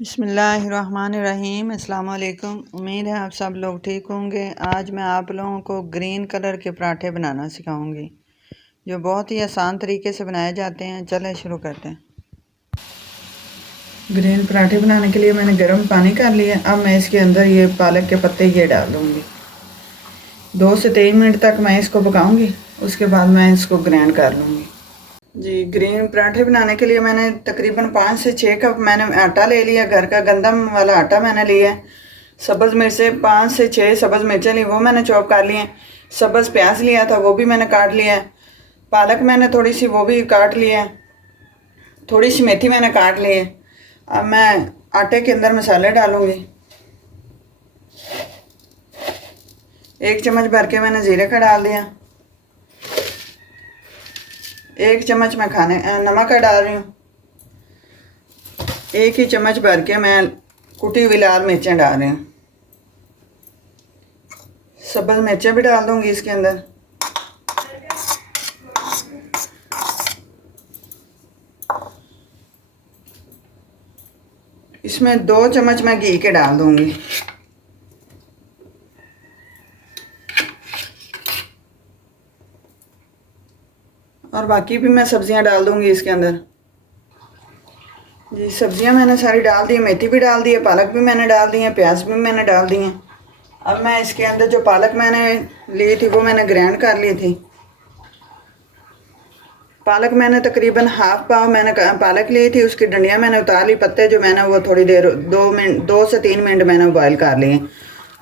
बिस्मिल्लाहिर्रहमानिर्रहीम। अस्सलाम वालेकुम। उम्मीद है आप सब लोग ठीक होंगे। आज मैं आप लोगों को ग्रीन कलर के पराठे बनाना सिखाऊंगी जो बहुत ही आसान तरीके से बनाए जाते हैं। चलें शुरू करते हैं। ग्रीन पराठे बनाने के लिए मैंने गर्म पानी कर लिया। अब मैं इसके अंदर ये पालक के पत्ते ये डाल दूँगी। 2 से 3 मिनट तक मैं इसको पकाऊंगी। उसके बाद मैं इसको ग्राइंड कर लूँगी। जी, ग्रीन पराठे बनाने के लिए मैंने तकरीबन 5 से 6 कप मैंने आटा ले लिया। घर का गंदम वाला आटा मैंने लिया है। सब्ज़ मिर्चें 5 से 6 सब्ज़ मिर्चें ली, वो मैंने चॉप कर ली हैं। सब्ज़ प्याज लिया था, वो भी मैंने काट लिया है। पालक मैंने थोड़ी सी वो भी काट लिया है। थोड़ी सी मेथी मैंने काट ली है। अब मैं आटे के अंदर मसाले डालूँगी। 1 चम्मच भर के मैंने ज़ीरे का डाल दिया। 1 चम्मच मैं नमक का डाल रही हूँ। 1 ही चम्मच भर के मैं कुटी हुई लाल मिर्चें डाल रही हूँ। सब्ज़ मिर्चें भी डाल दूँगी इसके अंदर। इसमें 2 चम्मच मैं घी के डाल दूँगी। और बाकी भी मैं सब्जियां डाल दूँगी इसके अंदर। जी, सब्जियां मैंने सारी डाल दी। मेथी भी डाल दी है, पालक भी मैंने डाल दी है, प्याज भी मैंने डाल दी हैं। अब मैं इसके अंदर जो पालक मैंने ली थी वो मैंने ग्राइंड कर ली थी। पालक मैंने तकरीबन हाफ पाव मैंने पालक ली थी। उसकी डंडियाँ मैंने उतार ली। पत्ते जो मैंने वो थोड़ी देर 2 से 3 मिनट मैंने बॉयल कर लिए।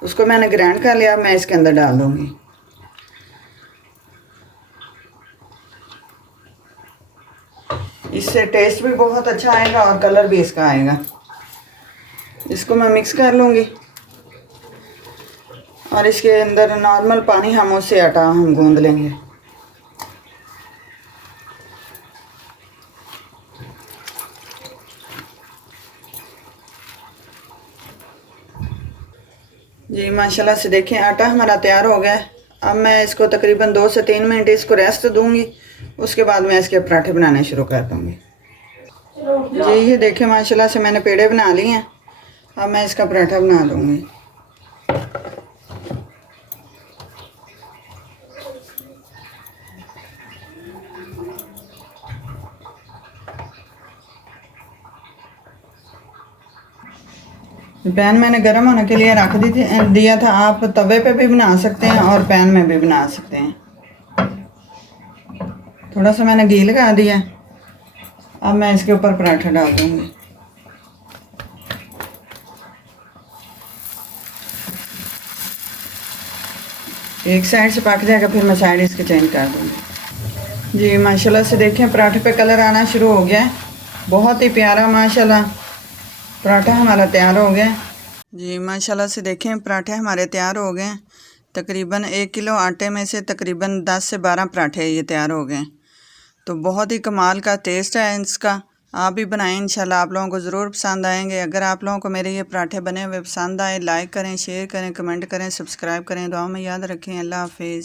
उसको मैंने ग्राइंड कर लिया। अब मैं इसके अंदर डाल दूँगी। इससे टेस्ट भी बहुत अच्छा आएगा और कलर भी इसका आएगा। इसको मैं मिक्स कर लूँगी और इसके अंदर नॉर्मल पानी हम उससे आटा हम गूंद लेंगे। जी, माशाल्लाह से देखें आटा हमारा तैयार हो गया है। अब मैं इसको तकरीबन 2 से 3 मिनट इसको रेस्ट दूँगी। उसके बाद मैं इसके पराठे बनाने शुरू कर दूँगी। जी, ये देखें माशाल्लाह से मैंने पेड़े बना लिए हैं। अब मैं इसका पराठा बना लूँगी। पैन मैंने गर्म होने के लिए रख दिया था। आप तवे पे भी बना सकते हैं और पैन में भी बना सकते हैं। थोड़ा सा मैंने घी लगा दिया। अब मैं इसके ऊपर पराठा डाल दूँगी। एक साइड से पक जाएगा, फिर मैं साइड इसके चेंज कर दूँगी। जी, माशाल्लाह से देखें पराठे पे कलर आना शुरू हो गया है। बहुत ही प्यारा माशाल्लाह पराठा हमारा तैयार हो गया। जी, माशाल्लाह से देखें पराठे हमारे तैयार हो गए। तकरीबन 1 किलो आटे में से तकरीबन 10 से 12 पराठे ये तैयार हो गए। तो बहुत ही कमाल का टेस्ट है इसका। आप भी बनाएं, इंशाल्लाह आप लोगों को ज़रूर पसंद आएंगे। अगर आप लोगों को मेरे ये पराठे बने हुए पसंद आए, लाइक करें, शेयर करें, कमेंट करें, सब्सक्राइब करें। दुआ में याद रखें। अल्लाह हाफिज़।